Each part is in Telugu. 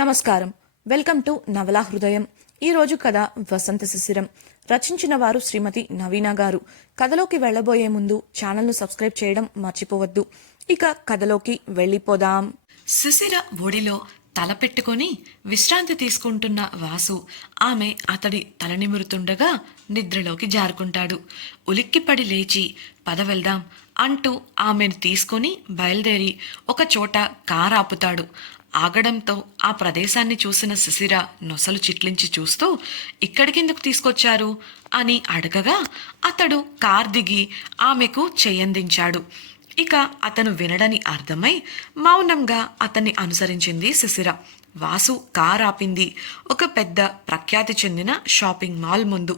నమస్కారం. వెల్కమ్ టు నవలా హృదయం. ఈరోజు కథ వసంత శిశిరం. రచించిన వారు శ్రీమతి నవీన గారు. కథలోకి వెళ్లబోయే ముందు ఛానల్ను సబ్స్క్రైబ్ చేయడం మర్చిపోవద్దు. ఇక కథలోకి వెళ్ళిపోదాం. శిశిర ఒడిలో తల పెట్టుకొని విశ్రాంతి తీసుకుంటున్న వాసు ఆమె అతడి తల నిమురుతుండగా నిద్రలోకి జారుకుంటాడు. ఉలిక్కిపడి లేచి పద వెళ్దాం అంటూ ఆమెను తీసుకొని బయలుదేరి ఒక చోట కారు ఆపుతాడు. ఆగడంతో ఆ ప్రదేశాన్ని చూసిన శిశిర నొసలు చిట్లించి చూస్తూ ఇక్కడికెందుకు తీసుకొచ్చారు అని అడగగా అతడు కార్ దిగి ఆమెకు చెయ్యందించాడు. ఇక అతను వినడని అర్థమై మౌనంగా అతన్ని అనుసరించింది శిశిర. వాసు కార్ ఆపింది ఒక పెద్ద ప్రఖ్యాతి చెందిన షాపింగ్ మాల్ ముందు.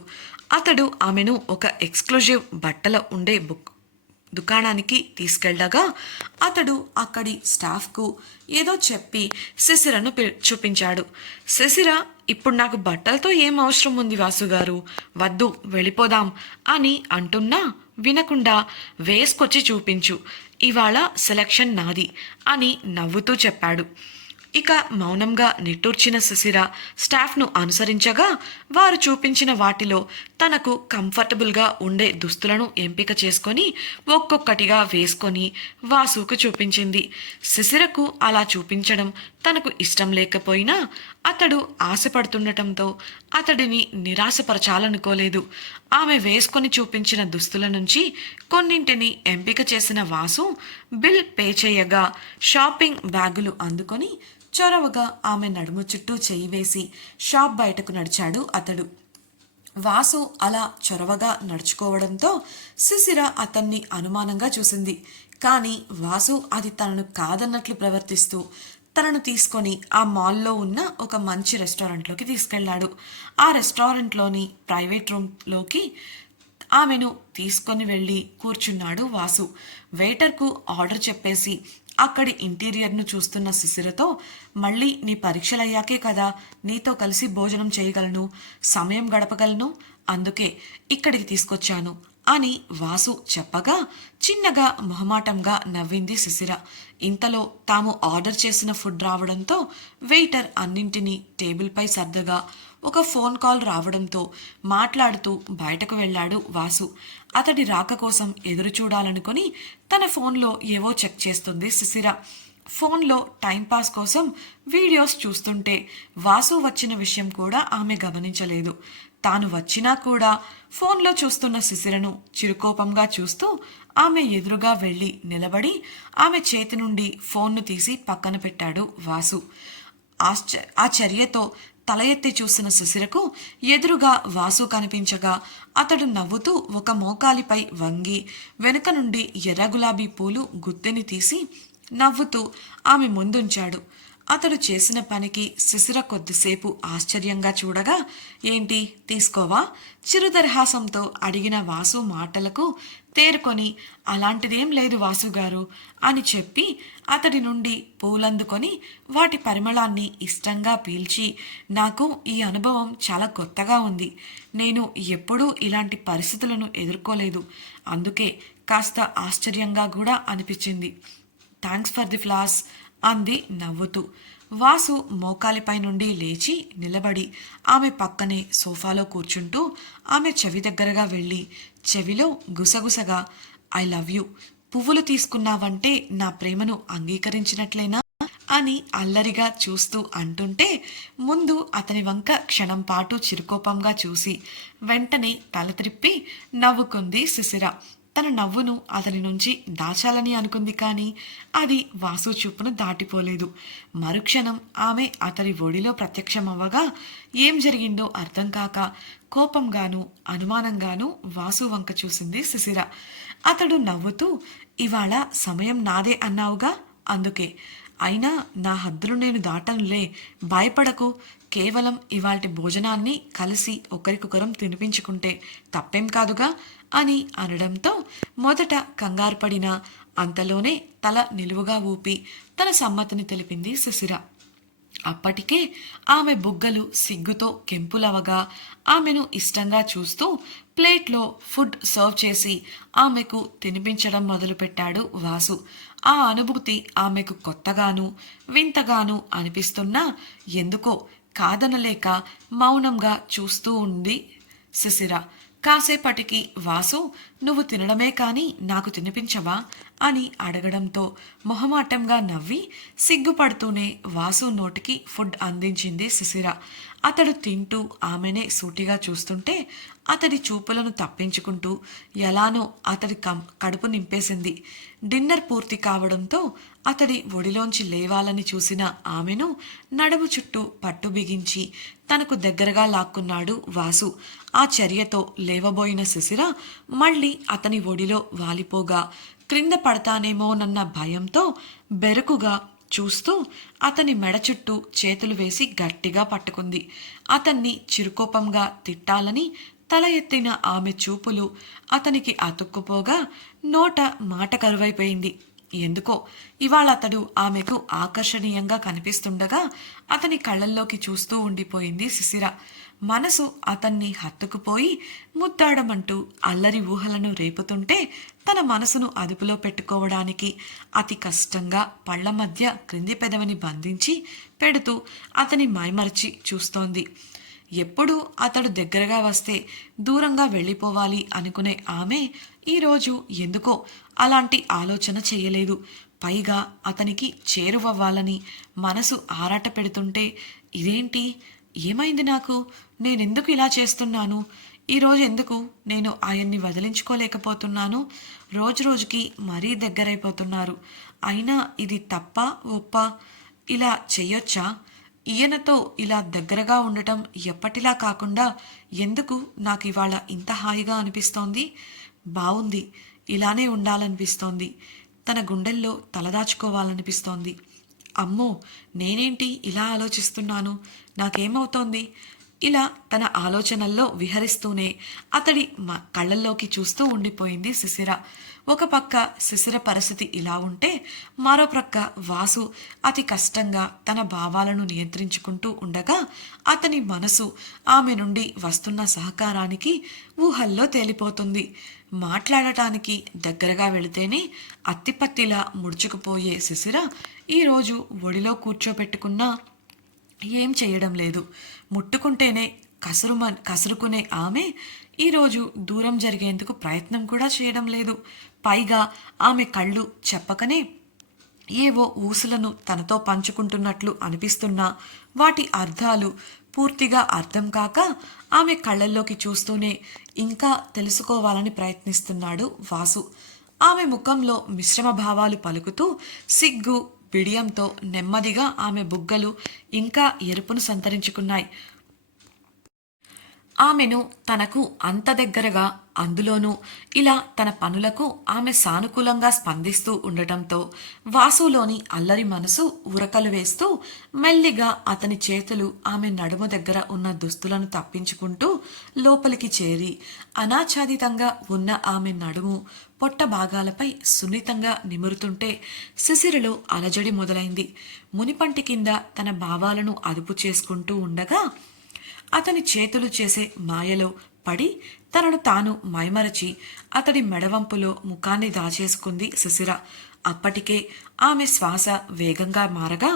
అతడు ఆమెను ఒక ఎక్స్క్లూజివ్ బట్టల ఉండే దుకాణానికి తీసుకెళ్లగా అతడు అక్కడి స్టాఫ్కు ఏదో చెప్పి శిశిరను చూపించాడు. శిశిర, ఇప్పుడు నాకు బట్టలతో ఏం అవసరం ఉంది వాసుగారు, వద్దు వెళ్ళిపోదాం అని అంటున్నా వినకుండా వేసుకొచ్చి చూపించు, ఇవాళ సెలక్షన్ నాది అని నవ్వుతూ చెప్పాడు. ఇక మౌనంగా నిట్టూర్చిన శిశిర స్టాఫ్ను అనుసరించగా వారు చూపించిన వాటిలో తనకు కంఫర్టబుల్గా ఉండే దుస్తులను ఎంపిక చేసుకొని ఒక్కొక్కటిగా వేసుకొని వాసుకు చూపించింది. శిశిరకు అలా చూపించడం తనకు ఇష్టం లేకపోయినా అతడు ఆశపడుతుండటంతో అతడిని నిరాశపరచాలనుకోలేదు. ఆమె వేసుకొని చూపించిన దుస్తుల నుంచి కొన్నింటిని ఎంపిక చేసిన వాసు బిల్ పే చేయగా షాపింగ్ బ్యాగులు అందుకొని చొరవగా ఆమె నడుము చుట్టూ చేయి వేసి షాప్ బయటకు నడిచాడు అతడు. వాసు అలా చొరవగా నడుచుకోవడంతో శిశిర అతన్ని అనుమానంగా చూసింది. కానీ వాసు అది తనను కాదన్నట్లు ప్రవర్తిస్తూ తనను తీసుకొని ఆ మాల్లో ఉన్న ఒక మంచి రెస్టారెంట్లోకి తీసుకెళ్లాడు. ఆ రెస్టారెంట్లోని ప్రైవేట్ రూమ్లోకి ఆమెను తీసుకొని వెళ్ళి కూర్చున్నాడు వాసు. వెయిటర్కు ఆర్డర్ చెప్పేసి అక్కడి ఇంటీరియర్ను చూస్తున్న శిశిరతో, మళ్ళీ నీ పరీక్షలయ్యాకే కదా నీతో కలిసి భోజనం చేయగలను, సమయం గడపగలను, అందుకే ఇక్కడికి తీసుకొచ్చాను అని వాసు చెప్పగా చిన్నగా మొహమాటంగా నవ్వింది శిశిర. ఇంతలో తాము ఆర్డర్ చేసిన ఫుడ్ రావడంతో వెయిటర్ అన్నింటినీ టేబుల్పై సర్దగా ఒక ఫోన్ కాల్ రావడంతో మాట్లాడుతూ బయటకు వెళ్ళాడు వాసు. అతడి రాక కోసం ఎదురు చూడాలనుకొని తన ఫోన్లో ఏవో చెక్ చేస్తుంది శిశిర. ఫోన్లో టైంపాస్ కోసం వీడియోస్ చూస్తుంటే వాసు వచ్చిన విషయం కూడా ఆమె గమనించలేదు. తాను వచ్చినా కూడా ఫోన్లో చూస్తున్న శిశిరను చిరుకోపంగా చూస్తూ ఆమె ఎదురుగా వెళ్ళి నిలబడి ఆమె చేతి నుండి ఫోన్ను తీసి పక్కన పెట్టాడు వాసు. ఆ చర్యతో తల ఎత్తి చూసిన శిశిరకు ఎదురుగా వాసు కనిపించగా అతడు నవ్వుతూ ఒక మోకాలిపై వంగి వెనుక నుండి ఎర్ర గులాబీ పూలు గుత్తెని తీసి నవ్వుతూ ఆమె ముందుంచాడు. అతడు చేసిన పనికి శిశిర కొద్దిసేపు ఆశ్చర్యంగా చూడగా, ఏంటి తీసుకోవా చిరుదర్హాసంతో అడిగిన వాసు మాటలకు తేరుకొని, అలాంటిదేం లేదు వాసుగారు అని చెప్పి అతడి నుండి పూలందుకొని వాటి పరిమళాన్ని ఇష్టంగా పీల్చి, నాకు ఈ అనుభవం చాలా కొత్తగా ఉంది, నేను ఎప్పుడూ ఇలాంటి పరిస్థితులను ఎదుర్కోలేదు, అందుకే కాస్త ఆశ్చర్యంగా కూడా అనిపించింది, థ్యాంక్స్ ఫర్ ది ఫ్లాస్ అంది నవ్వుతూ. వాసు మోకాలిపై నుండి లేచి నిలబడి ఆమె పక్కనే సోఫాలో కూర్చుంటూ ఆమె చెవి దగ్గరగా వెళ్ళి చెవిలో గుసగుసగా, ఐ లవ్ యూ, పువ్వులు తీసుకున్నావంటే నా ప్రేమను అంగీకరించినట్లేనా అని అల్లరిగా చూస్తూ అంటుంటే ముందు అతని వంక క్షణం పాటు చిరుకోపంగా చూసి వెంటనే తల త్రిప్పి నవ్వుకుంది శిశిర. తన నవ్వును అతని నుంచి దాచాలని అనుకుంది, కానీ అది వాసు చూపును దాటిపోలేదు. మరుక్షణం ఆమె అతడి ఒడిలో ప్రత్యక్షమవ్వగా ఏం జరిగిందో అర్థం కాక కోపంగాను అనుమానంగాను వాసు వంక చూసింది శిశిర. అతడు నవ్వుతూ, ఇవాళ సమయం నాదే అన్నావుగా, అందుకే, అయినా నా హద్దులు నేను దాటనులే, భయపడకు, కేవలం ఇవాల్టి భోజనాన్ని కలిసి ఒకరికొకరం తినిపించుకుంటే తప్పేం కాదుగా అని అనడంతో మొదట కంగారు పడిన అంతలోనే తల నిలువుగా ఊపి తన సమ్మతిని తెలిపింది శిశిర. అప్పటికే ఆమె బుగ్గలు సిగ్గుతో కెంపులవగా ఆమెను ఇష్టంగా చూస్తూ ప్లేట్లో ఫుడ్ సర్వ్ చేసి ఆమెకు తినిపించడం మొదలుపెట్టాడు వాసు. ఆ అనుభూతి ఆమెకు కొత్తగాను వింతగాను అనిపిస్తున్నా ఎందుకో కాదనలేక మౌనంగా చూస్తూ ఉంది శిశిర. కాసేపటికి వాసు, నువ్వు తినడమే కాని నాకు తినిపించవా అని అడగడంతో మొహమాటంగా నవ్వి సిగ్గుపడుతూనే వాసు నోటికి ఫుడ్ అందించింది శిశిర. అతడు తింటూ ఆమెనే సూటిగా చూస్తుంటే అతడి చూపులను తప్పించుకుంటూ ఎలానో అతడి కడుపు నింపేసింది. డిన్నర్ పూర్తి కావడంతో అతడి ఒడిలోంచి లేవాలని చూసిన ఆమెను నడుము చుట్టూ పట్టు బిగించి తనకు దగ్గరగా లాక్కున్నాడు వాసు. ఆ చర్యతో లేవబోయిన శిశిర మళ్ళీ అతని ఒడిలో వాలిపోగా క్రింద పడతానేమోనన్న భయంతో బెరుకుగా చూస్తూ అతని మెడ చుట్టూ చేతులు వేసి గట్టిగా పట్టుకుంది. అతన్ని చిరుకోపంగా తిట్టాలని తల ఎత్తిన ఆమె చూపులు అతనికి అతుక్కుపోగా నోట మాట కరువైపోయింది. ఎందుకో ఇవాళ అతడు ఆమెకు ఆకర్షణీయంగా కనిపిస్తుండగా అతని కళ్ళల్లోకి చూస్తూ ఉండిపోయింది శిశిర. మనసు అతన్ని హత్తుకుపోయి ముద్దాడమంటూ అల్లరి ఊహలను రేపుతుంటే తన మనసును అదుపులో పెట్టుకోవడానికి అతి కష్టంగా పళ్ల మధ్య క్రింది పెదవిని బంధించి పెడుతూ అతని మైమర్చి చూస్తోంది. ఎప్పుడు అతడు దగ్గరగా వస్తే దూరంగా వెళ్ళిపోవాలి అనుకునే ఆమె ఈరోజు ఎందుకో అలాంటి ఆలోచన చేయలేదు. పైగా అతనికి చేరువవ్వాలని మనసు ఆరాట పెడుతుంటే ఇదేంటి, ఏమైంది నాకు, నేనెందుకు ఇలా చేస్తున్నాను, ఈరోజు ఎందుకు నేను ఆయన్ని వదిలించుకోలేకపోతున్నాను, రోజుకి మరీ దగ్గరైపోతున్నారు, అయినా ఇది తప్ప ఒప్ప, ఇలా చెయ్యొచ్చా, ఈయనతో ఇలా దగ్గరగా ఉండటం ఎప్పటిలా కాకుండా ఎందుకు నాకు ఇవాళ ఇంత హాయిగా అనిపిస్తోంది, బావుంది, ఇలానే ఉండాలనిపిస్తోంది, తన గుండెల్లో తలదాచుకోవాలనిపిస్తోంది. అమ్మో, నేనేంటి ఇలా ఆలోచిస్తున్నాను, నాకేమవుతోంది, ఇలా తన ఆలోచనల్లో విహరిస్తూనే అతడి కళ్ళల్లోకి చూస్తూ ఉండిపోయింది శిశిర. ఒక పక్క శిశిర పరిస్థితి ఇలా ఉంటే మరో ప్రక్క వాసు అతి కష్టంగా తన భావాలను నియంత్రించుకుంటూ ఉండగా అతని మనసు ఆమె నుండి వస్తున్న సహకారానికి ఊహల్లో తేలిపోతుంది. మాట్లాడటానికి దగ్గరగా వెళితేనే అత్తిపత్తిలా ముడుచుకుపోయే శిశిర ఈరోజు ఒడిలో కూర్చోబెట్టుకున్నా ఏం చేయడం లేదు. ముట్టుకుంటేనే కసురుకునే ఆమె ఈరోజు దూరం జరిగేందుకు ప్రయత్నం కూడా చేయడం లేదు. పైగా ఆమె కళ్ళు చెప్పకనే ఏవో ఊసులను తనతో పంచుకుంటున్నట్లు అనిపిస్తున్నా వాటి అర్థాలు పూర్తిగా అర్థం కాక ఆమె కళ్ళల్లోకి చూస్తూనే ఇంకా తెలుసుకోవాలని ప్రయత్నిస్తున్నాడు వాసు. ఆమె ముఖంలో మిశ్రమ భావాలు పలుకుతూ సిగ్గు బిడియంతో నెమ్మదిగా ఆమె బుగ్గలు ఇంకా ఎరుపును సంతరించుకున్నాయి. ఆమెను తనకు అంత దగ్గరగా, అందులోనూ ఇలా తన పనులకు ఆమె సానుకూలంగా స్పందిస్తూ ఉండటంతో వాసులోని అల్లరి మనసు ఉరకలు వేస్తూ మెల్లిగా అతని చేతులు ఆమె నడుము దగ్గర ఉన్న దుస్తులను తప్పించుకుంటూ లోపలికి చేరి అనాచ్ఛాదితంగా ఉన్న ఆమె నడుము పొట్ట భాగాలపై సున్నితంగా నిమురుతుంటే శిశిరలో అలజడి మొదలైంది. మునిపంటి కింద తన భావాలను అదుపు చేసుకుంటూ ఉండగా అతని చేతులు చేసే మాయలో పడి తనను తాను మైమరచి అతడి మెడవంపులో ముఖాన్ని దాచేసుకుంది శిశిర. అప్పటికే ఆమె శ్వాస వేగంగా మారగా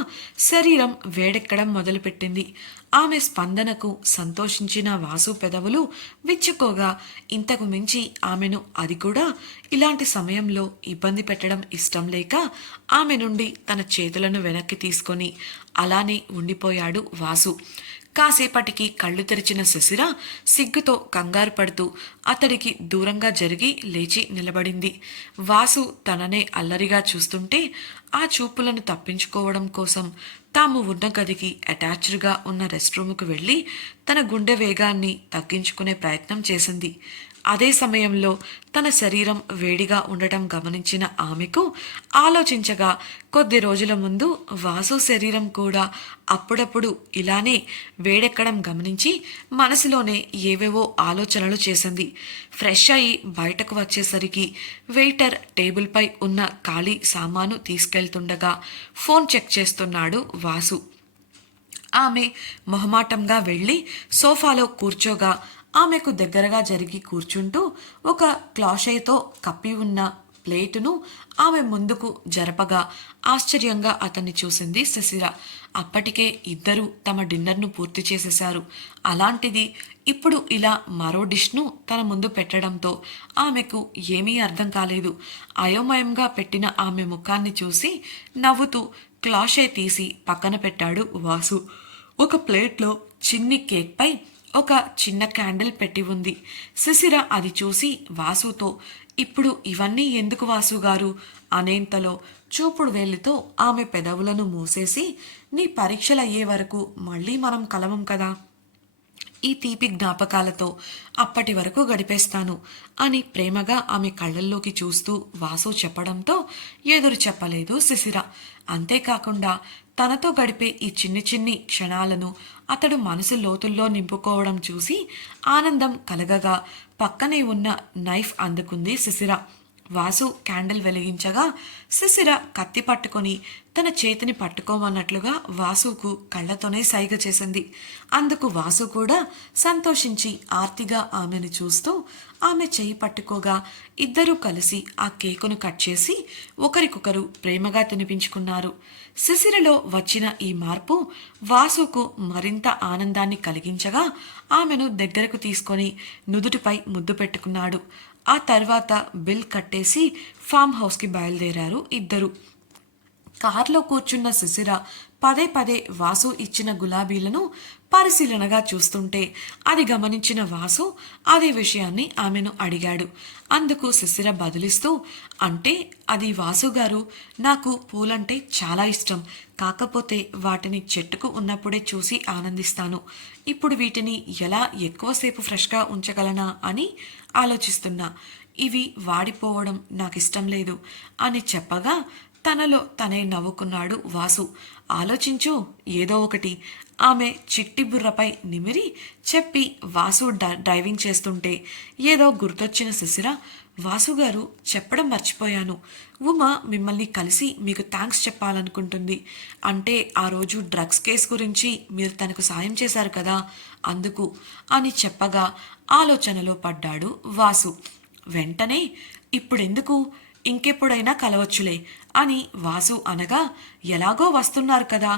శరీరం వేడెక్కడం మొదలుపెట్టింది. ఆమె స్పందనకు సంతోషించిన వాసు పెదవులు విచ్చుకోగా ఇంతకు మించి ఆమెను అది కూడా ఇలాంటి సమయంలో ఇబ్బంది పెట్టడం ఇష్టం లేక ఆమె నుండి తన చేతులను వెనక్కి తీసుకొని అలానే ఉండిపోయాడు వాసు. కాసేపటికి కళ్ళు తెరిచిన శిశిర సిగ్గుతో కంగారు పడుతూ అతడికి దూరంగా జరిగి లేచి నిలబడింది. వాసు తననే అల్లరిగా చూస్తుంటే ఆ చూపులను తప్పించుకోవడం కోసం తాము ఉన్న గదికి అటాచ్డ్గా ఉన్న రెస్ట్ రూముకు వెళ్ళి తన గుండె వేగాన్ని తగ్గించుకునే ప్రయత్నం చేసింది. అదే సమయంలో తన శరీరం వేడిగా ఉండటం గమనించిన ఆమెకు ఆలోచించగా కొద్ది రోజుల ముందు వాసు శరీరం కూడా అప్పుడప్పుడు ఇలానే వేడెక్కడం గమనించి మనసులోనే ఏవేవో ఆలోచనలు చేసింది. ఫ్రెష్ అయి బయటకు వచ్చేసరికి వెయిటర్ టేబుల్పై ఉన్న ఖాళీ సామాను తీసుకెళ్తుండగా ఫోన్ చెక్ చేస్తున్నాడు వాసు. ఆమె మొహమాటంగా వెళ్ళి సోఫాలో కూర్చోగా ఆమెకు దగ్గరగా జరిగి కూర్చుంటూ ఒక క్లాషేతో కప్పి ఉన్న ప్లేటును ఆమె ముందుకు జరపగా ఆశ్చర్యంగా అతన్ని చూసింది శిశిర. అప్పటికే ఇద్దరూ తమ డిన్నర్ను పూర్తి చేసేశారు. అలాంటిది ఇప్పుడు ఇలా మరో డిష్ను తన ముందు పెట్టడంతో ఆమెకు ఏమీ అర్థం కాలేదు. అయోమయంగా పెట్టిన ఆమె ముఖాన్ని చూసి నవ్వుతూ క్లాషే తీసి పక్కన పెట్టాడు వాసు. ఒక ప్లేట్లో చిన్ని కేక్పై ఒక చిన్న క్యాండిల్ పెట్టి ఉంది. శిశిర అది చూసి వాసుతో, ఇప్పుడు ఇవన్నీ ఎందుకు వాసుగారు అనేంతలో చూపుడు వేలితో ఆమె పెదవులను మూసేసి, నీ పరీక్షలయ్యే వరకు మళ్ళీ మనం కలవం కదా, ఈ తీపి జ్ఞాపకాలతో అప్పటి వరకు గడిపేస్తాను అని ప్రేమగా ఆమె కళ్ళల్లోకి చూస్తూ వాసు చెప్పడంతో ఎదురు చెప్పలేదు శిశిర. అంతేకాకుండా తనతో గడిపే ఈ చిన్ని చిన్ని క్షణాలను అతడు మనసు లోతుల్లో నింపుకోవడం చూసి ఆనందం కలగగా పక్కనే ఉన్న నైఫ్ అందుకుంది శిశిర. వాసు క్యాండిల్ వెలిగించగా శిశిర కత్తి పట్టుకొని తన చేతిని పట్టుకోమన్నట్లుగా వాసుకు కళ్ళతోనే సైగ చేసింది. అందుకు వాసు కూడా సంతోషించి ఆర్తిగా ఆమెను చూస్తూ ఆమె చేయి పట్టుకోగా ఇద్దరూ కలిసి ఆ కేకును కట్ చేసి ఒకరికొకరు ప్రేమగా తినిపించుకున్నారు. శిశిరలో వచ్చిన ఈ మార్పు వాసుకు మరింత ఆనందాన్ని కలిగించగా ఆమెను దగ్గరకు తీసుకొని నుదుటిపై ముద్దు పెట్టుకున్నాడు. ఆ తర్వాత బిల్ కట్టేసి ఫామ్ హౌస్కి బయలుదేరారు ఇద్దరు. కారులో కూర్చున్న శిశిర పదే పదే వాసు ఇచ్చిన గులాబీలను పరిశీలనగా చూస్తుంటే అది గమనించిన వాసు అదే విషయాన్ని ఆమెను అడిగాడు. అందుకు శిశిర బదులిస్తూ, అంటే అది వాసు గారు, నాకు పూలంటే చాలా ఇష్టం. కాకపోతే వాటిని చెట్టుకు ఉన్నప్పుడే చూసి ఆనందిస్తాను. ఇప్పుడు వీటిని ఎలా ఎక్కువసేపు ఫ్రెష్గా ఉంచగలనా అని ఆలోచిస్తున్నా. ఇవి వాడిపోవడం నాకిష్టం లేదు అని చెప్పగా తనలో తనే నవ్వుకున్నాడు వాసు. ఆలోచించు, ఏదో ఒకటి ఆమె చిట్టి బుర్రపై నిమిరి చెప్పి వాసు డ్రైవింగ్ చేస్తుంటే ఏదో గుర్తొచ్చిన శిశిర, వాసుగారు చెప్పడం మర్చిపోయాను. ఉమ మిమ్మల్ని కలిసి మీకు థ్యాంక్స్ చెప్పాలనుకుంటుంది. అంటే ఆ రోజు డ్రగ్స్ కేసు గురించి మీరు తనకు సాయం చేశారు కదా, అందుకు అని చెప్పగా ఆలోచనలో పడ్డాడు వాసు. వెంటనే ఇప్పుడెందుకు, ఇంకెప్పుడైనా కలవచ్చులే అని వాసు అనగా, ఎలాగో వస్తున్నారు కదా,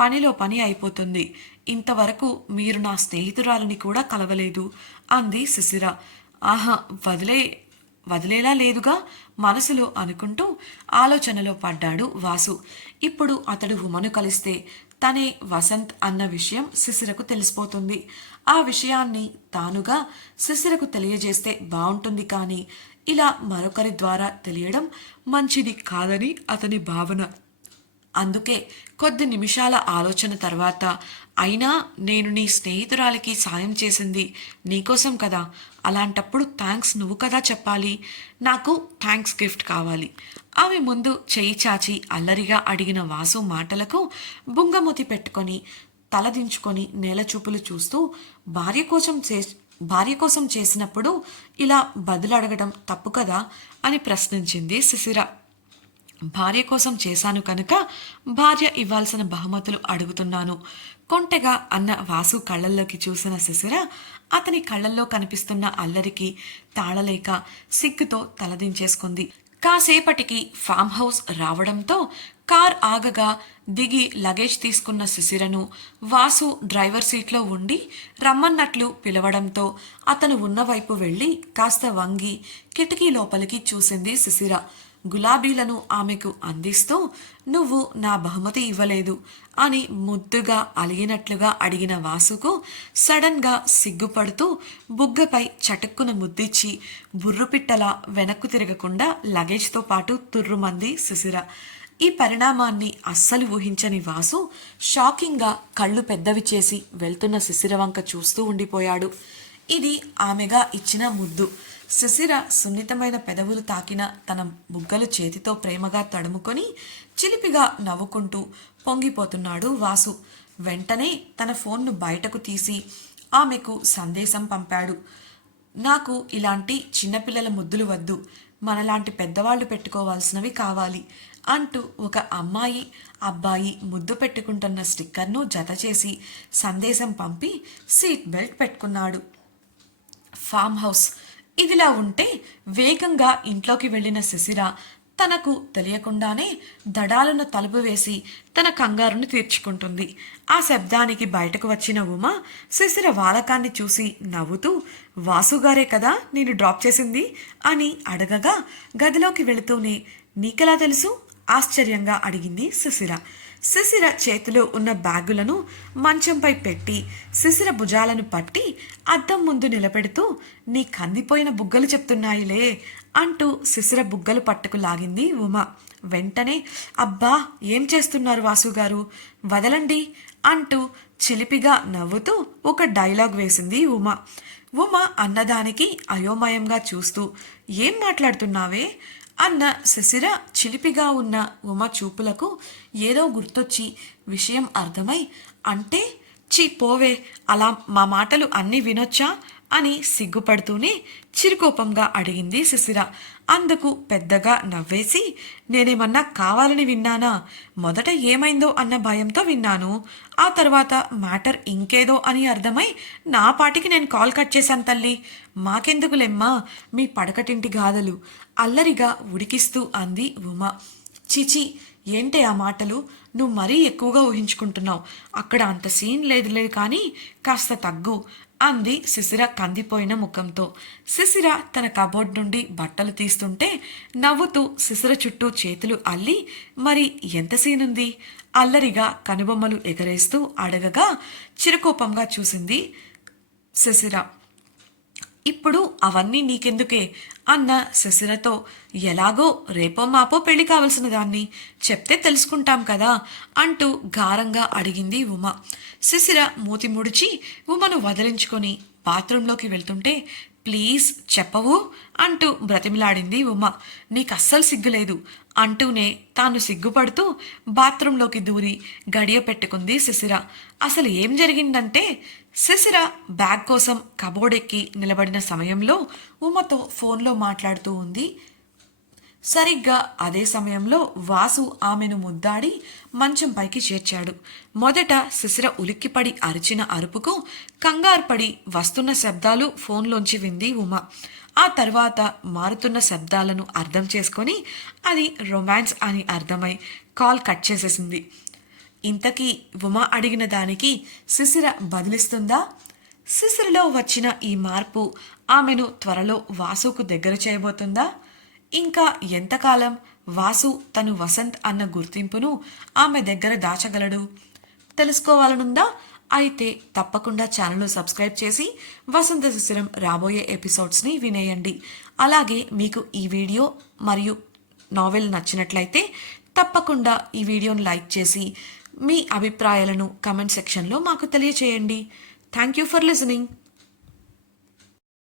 పనిలో పని అయిపోతుంది. ఇంతవరకు మీరు నా స్నేహితురాలని కూడా కలవలేదు అంది శిశిర. ఆహా, వదిలేలా లేదుగా మనసులో అనుకుంటూ ఆలోచనలో పడ్డాడు వాసు. ఇప్పుడు అతడు ఉమను కలిస్తే తనే వసంత్ అన్న విషయం శిశిరకు తెలిసిపోతుంది. ఆ విషయాన్ని తానుగా శిశిరకు తెలియజేస్తే బాగుంటుంది, కానీ ఇలా మరొకరి ద్వారా తెలియడం మంచిది కాదని అతని భావన. అందుకే కొద్ది నిమిషాల ఆలోచన తర్వాత, అయినా నేను నీ స్నేహితురాలికి సాయం చేసింది నీకోసం కదా, అలాంటప్పుడు థ్యాంక్స్ నువ్వు కదా చెప్పాలి. నాకు థ్యాంక్స్ గిఫ్ట్ కావాలి. ఆమె ముందు చెయ్యి చాచి అల్లరిగా అడిగిన వాసు మాటలకు బుంగమూతి పెట్టుకొని తలదించుకొని నేలచూపులు చూస్తూ, భార్య కోసం చేసినప్పుడు ఇలా బదులడగడం తప్పు కదా అని ప్రశ్నించింది శిశిర. భార్య కోసం చేశాను కనుక భార్య ఇవ్వాల్సిన బహుమతులు అడుగుతున్నాను కొంటెగా అన్న వాసు కళ్ళల్లోకి చూసిన శిశిర అతని కళ్ళల్లో కనిపిస్తున్న అల్లరికి తాళలేక సిగ్గుతో తలదించేసుకుంది. కాసేపటికి ఫామ్ హౌస్ రావడంతో కార్ ఆగగా దిగి లగేజ్ తీసుకున్న శిశిరను వాసు డ్రైవర్ సీట్లో ఉండి రమ్మన్నట్లు పిలవడంతో అతను ఉన్నవైపు వెళ్ళి కాస్త వంగి కిటికీ లోపలికి చూసింది శిశిర. గులాబీలను ఆమెకు అందిస్తూ, నువ్వు నా బహుమతి ఇవ్వలేదు అని ముద్దుగా అలిగినట్లుగా అడిగిన వాసుకు సడన్గా సిగ్గుపడుతూ బుగ్గపై చటుక్కున ముద్దిచ్చి బుర్రుపిట్టలా వెనక్కు తిరగకుండా లగేజ్తో పాటు తుర్రుమంది శిశిర. ఈ పరిణామాన్ని అస్సలు ఊహించని వాసు షాకింగ్గా కళ్ళు పెద్దవి చేసి వెళ్తున్న శిశిర వంక చూస్తూ ఉండిపోయాడు. ఇది ఆమెగా ఇచ్చిన ముద్దు. శిశిర సున్నితమైన పెదవులు తాకిన తన బుగ్గలు చేతితో ప్రేమగా తడుముకొని చిలిపిగా నవ్వుకుంటూ పొంగిపోతున్నాడు వాసు. వెంటనే తన ఫోన్ను బయటకు తీసి ఆమెకు సందేశం పంపాడు. నాకు ఇలాంటి చిన్నపిల్లల ముద్దులు వద్దు, మనలాంటి పెద్దవాళ్లు పెట్టుకోవాల్సినవి కావాలి అంటూ ఒక అమ్మాయి అబ్బాయి ముద్దు పెట్టుకుంటున్న స్టిక్కర్ను జత చేసి సందేశం పంపి సీట్ బెల్ట్ పెట్టుకున్నాడు. Farm house. ఇదిలా ఉంటే వేగంగా ఇంట్లోకి వెళ్ళిన శిశిర తనకు తెలియకుండానే దడాలను తలుపు వేసి తన కంగారును తీర్చుకుంటుంది. ఆ శబ్దానికి బయటకు వచ్చిన ఉమ శిశిర వాలకాన్ని చూసి నవ్వుతూ, వాసుగారే కదా నేను డ్రాప్ చేసింది అని అడగగా గదిలోకి వెళుతూనే, నీకెలా తెలుసు? ఆశ్చర్యంగా అడిగింది శిశిర. శిశిర చేతిలో ఉన్న బ్యాగులను మంచంపై పెట్టి శిశిర భుజాలను పట్టి అద్దం ముందు నిలబెడుతూ, నీ కందిపోయిన బుగ్గలు చెప్తున్నాయిలే అంటూ శిశిర బుగ్గలు పట్టుకు లాగింది ఉమ. వెంటనే, అబ్బా ఏం చేస్తున్నారు వాసుగారు, వదలండి అంటూ చిలిపిగా నవ్వుతూ ఒక డైలాగ్ వేసింది ఉమ. ఉమ అన్నదానికి అయోమయంగా చూస్తూ, ఏం మాట్లాడుతున్నావే అన్న శిశిర చిలిపిగా ఉన్న ఉమ చూపులకు ఏదో గుర్తొచ్చి విషయం అర్థమై, అంటే పోవే, అలా మా మాటలు అన్నీ వినొచ్చా అని సిగ్గుపడుతూనే చిరుకోపంగా అడిగింది శిశిర. అందుకు పెద్దగా నవ్వేసి, నేనేమన్నా కావాలని విన్నానా? మొదట ఏమైందో అన్న భయంతో విన్నాను. ఆ తర్వాత మ్యాటర్ ఇంకేదో అని అర్థమై నా పాటికి నేను కాల్ కట్ చేశాను తల్లి. మాకెందుకులెమ్మా మీ పడకటింటి గాథలు అల్లరిగా ఉడికిస్తూ అంది ఉమ. చిచి, ఏంటే ఆ మాటలు? నువ్వు మరీ ఎక్కువగా ఊహించుకుంటున్నావు. అక్కడ అంత సీన్ లేదు కానీ కాస్త తగ్గు అంది శిశిర కందిపోయిన ముఖంతో. శిశిర తన కబోర్డ్ నుండి బట్టలు తీస్తుంటే నవ్వుతూ శిశిర చుట్టూ చేతులు అల్లి, మరి ఎంత సీనుంది అల్లరిగా కనుబొమ్మలు ఎగరేస్తూ అడగగా చిరుకోపంగా చూసింది శిశిర. ఇప్పుడు అవన్నీ నీకెందుకే అన్న శిశిరతో, ఎలాగో రేపో మాపో పెళ్లి కావలసిన దాన్ని చెప్తే తెలుసుకుంటాం కదా అంటూ గారంగా అడిగింది ఉమ. శిశిర మూతి ముడిచి ఉమను వదిలించుకొని బాత్రూంలోకి వెళ్తుంటే, ప్లీజ్ చెప్పవు అంటూ బ్రతిమిలాడింది ఉమ. నీకు అస్సలు సిగ్గులేదు అంటూనే తాను సిగ్గుపడుతూ బాత్రూంలోకి దూరి గడియ పెట్టుకుంది శిశిర. అసలు ఏం జరిగిందంటే, శిశిర బ్యాగ్ కోసం కబోర్డ్ ఎక్కి నిలబడిన సమయంలో ఉమతో ఫోన్లో మాట్లాడుతూ ఉంది. సరిగ్గా అదే సమయంలో వాసు ఆమెను ముద్దాడి మంచం పైకి చేర్చాడు. మొదట శిశిర ఉలిక్కిపడి అరిచిన అరుపుకు కంగారుపడి వస్తున్న శబ్దాలు ఫోన్లోంచి వింది ఉమ. ఆ తర్వాత మారుతున్న శబ్దాలను అర్థం చేసుకొని అది రొమాన్స్ అని అర్థమై కాల్ కట్ చేసేసింది. ఇంతకీ ఉమ అడిగిన దానికి శిశిర బదిలిస్తుందా? శిశిరలో వచ్చిన ఈ మార్పు ఆమెను త్వరలో వాసుకు దగ్గర చేయబోతుందా? ఇంకా ఎంతకాలం వాసు తను వసంత్ అన్న గుర్తింపును ఆమె దగ్గర దాచగలడు? తెలుసుకోవాలనుందా? అయితే తప్పకుండా ఛానల్ను సబ్స్క్రైబ్ చేసి వసంత శిశిరం రాబోయే ఎపిసోడ్స్ని వినేయండి. అలాగే మీకు ఈ వీడియో మరియు నావెల్ నచ్చినట్లయితే తప్పకుండా ఈ వీడియోను లైక్ చేసి మీ అభిప్రాయాలను కమెంట్ సెక్షన్లో మాకు తెలియచేయండి. Thank you for listening.